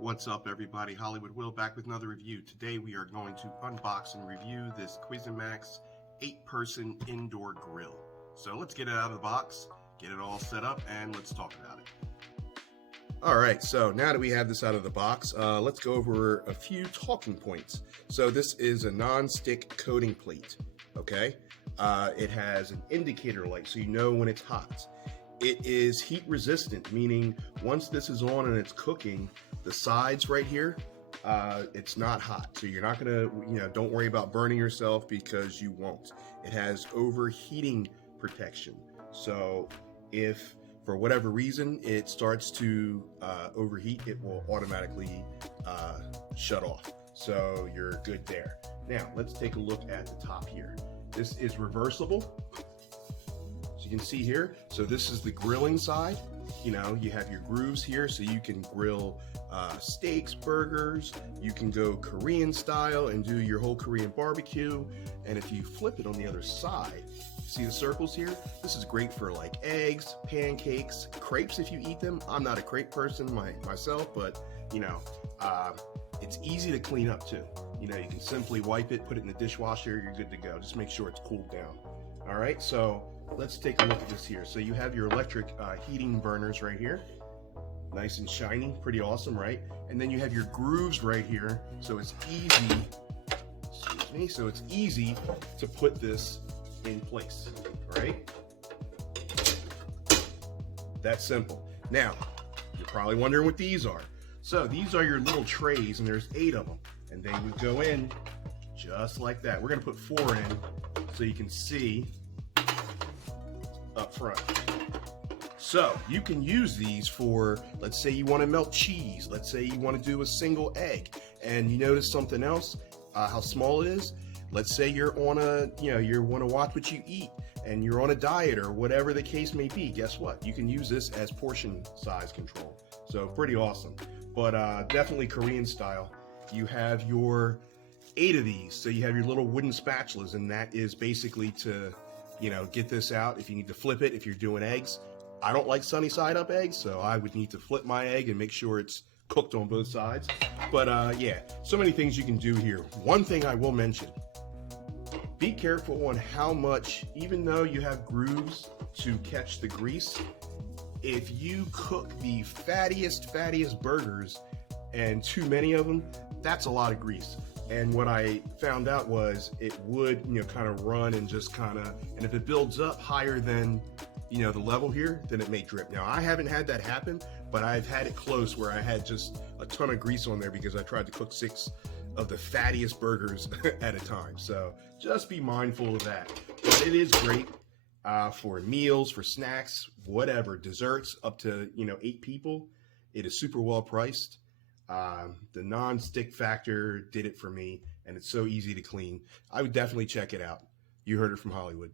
What's up, everybody? Hollywood Wil back with another review. Today we are going to unbox and review this Cusimax 8-person indoor grill. So let's get it out of the box, get it all set up, and let's talk about it. Alright, so now that we have this out of the box, let's go over a few talking points. So this is a non-stick coating plate, okay? It has an indicator light so you know when it's hot. It is heat resistant, meaning once this is on and it's cooking, the sides right here, it's not hot. So you're not gonna, don't worry about burning yourself because you won't. It has overheating protection. So if for whatever reason it starts to overheat, it will automatically shut off. So you're good there. Now let's take a look at the top here. This is reversible. So you can see here, so this is the grilling side. You have your grooves here so you can grill steaks, burgers. You can go Korean style and do your whole Korean barbecue. And if you flip it on the other side, see the circles here? This is great for like eggs, pancakes, crepes if you eat them. I'm not a crepe person myself, but it's easy to clean up too. You can simply wipe it, put it in the dishwasher, you're good to go. Just make sure it's cooled down. All right, so let's take a look at this here. So you have your electric heating burners right here. Nice and shiny, pretty awesome, right? And then you have your grooves right here. So it's easy, so it's easy to put this in place, right? That's simple. Now, you're probably wondering what these are. So these are your little trays, and there's 8 of them. And they would go in just like that. We're gonna put 4 in so you can see up front. So you can use these for, let's say you want to melt cheese, let's say you want to do a single egg, and you notice something else, how small it is. Let's say you're on you want to watch what you eat and you're on a diet or whatever the case may be. Guess what? You can use this as portion size control. So pretty awesome. But definitely Korean style. You have your 8 of these. So you have your little wooden spatulas, and that is basically to get this out if you need to flip it if you're doing eggs. I don't like sunny side up eggs, so I would need to flip my egg and make sure it's cooked on both sides. But yeah, so many things you can do here. One thing I will mention, be careful on how much, even though you have grooves to catch the grease, if you cook the fattiest burgers and too many of them, that's a lot of grease. And what I found out was it would, kind of run and just and if it builds up higher than, the level here, then it may drip. Now, I haven't had that happen, but I've had it close where I had just a ton of grease on there because I tried to cook 6 of the fattiest burgers at a time. So just be mindful of that. But it is great for meals, for snacks, whatever, desserts, up to, 8 people. It is super well priced. The non-stick factor did it for me, and it's so easy to clean. I would definitely check it out. You heard it from Hollywood.